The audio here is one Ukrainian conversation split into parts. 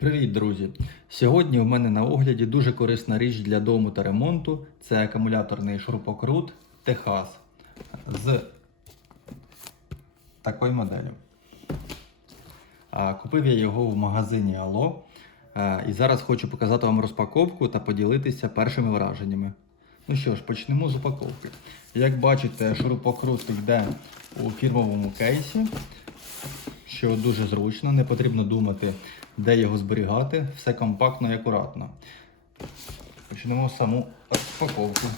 Привіт, друзі! Сьогодні у мене на огляді дуже корисна річ для дому та ремонту. Це акумуляторний шурупокрут Техас з такою моделлю. Купив я його в магазині Ало. І зараз хочу показати вам розпаковку та поділитися першими враженнями. Ну що ж, почнемо з упаковки. Як бачите, шурупокрут йде у фірмовому кейсі що дуже зручно, не потрібно думати, де його зберігати, все компактно і акуратно. Почнемо саму розпаковку.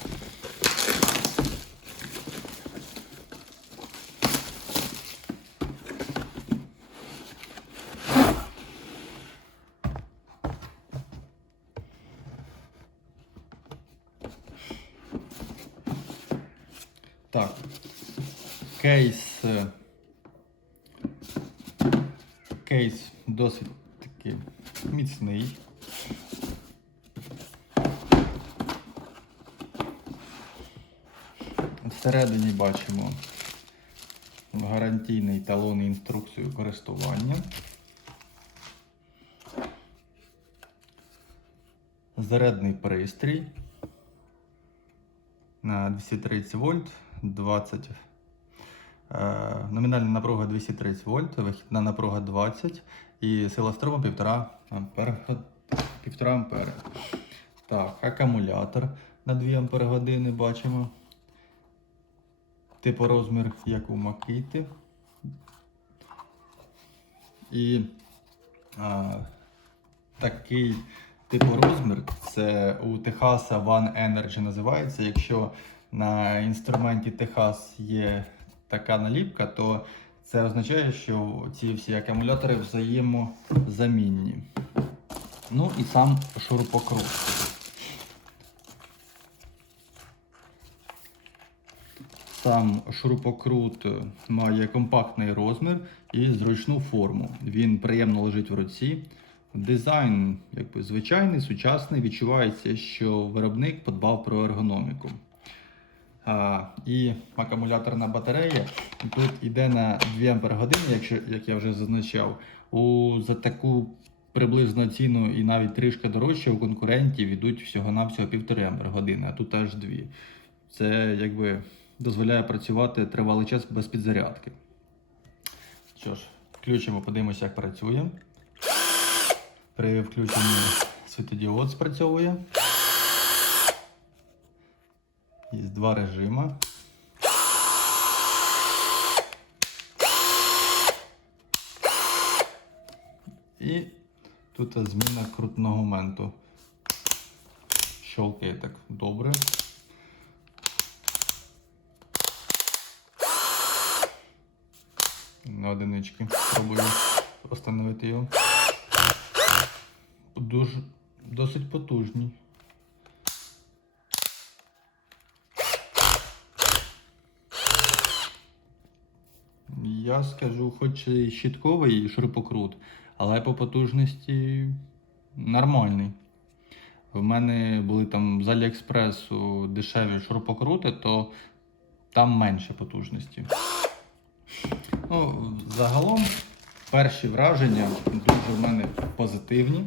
Так, кейс. Кейс досить таки міцний. Всередині бачимо гарантійний талон і інструкцію користування. Зарядний пристрій на 230 вольт, 20 Е, Номінальна напруга 230 вольт, вихідна напруга 20 і сила струму 1,5 ампер. 1,5 ампера. Так, акумулятор на 2 ампер години бачимо. Типу розмір, як у Макіти. І а, такий типу розмір це у Техаса One Energy називається. Якщо на інструменті Техас є така наліпка, то це означає, що ці всі акумулятори взаємозамінні. Ну і сам шурупокрут. Сам шурупокрут має компактний розмір і зручну форму. Він приємно лежить в руці. Дизайн якби, звичайний, сучасний. Відчувається, що виробник подбав про ергономіку. І акумуляторна батарея тут йде на 2 Ампер години, якщо, як я вже зазначав. У, За таку приблизно ціну і навіть трішки дорожче у конкурентів йдуть всього-навсього 1,5 Ампер години, а тут аж 2. Це якби дозволяє працювати тривалий час без підзарядки. Що ж, включимо, подивимося, як працює. При включенні світодіод спрацьовує. Є два режима. І тут зміна крутного моменту. Щелкає так добре. На одинички. Спробую встановити його. Дуже, досить потужний. Я скажу, хоч і щитковий шурупокрут, але по потужності нормальний. В мене були там з Аліекспресу дешеві шурупокрути, то там менше потужності. Ну, Загалом перші враження дуже в мене позитивні.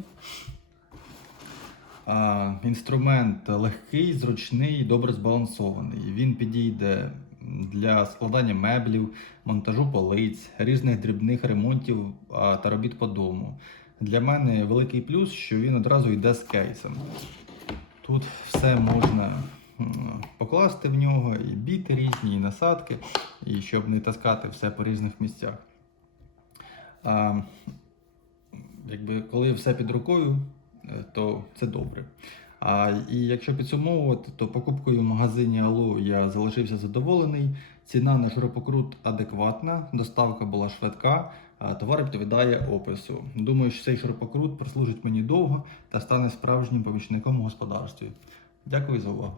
А, Інструмент легкий, зручний і добре збалансований. Він підійде для складання меблів, монтажу полиць, різних дрібних ремонтів та робіт по дому. Для мене великий плюс, що він одразу йде з кейсом. Тут все можна покласти в нього, і біти різні, і насадки, і щоб не таскати все по різних місцях. А, якби, коли все під рукою, е, то це добре. А, і якщо підсумовувати, то покупкою в магазині Алу я залишився задоволений. Ціна на жиропокрут адекватна, доставка була швидка, товар відповідає опису. Думаю, що цей жиропокрут прослужить мені довго та стане справжнім помічником у господарстві. Дякую за увагу.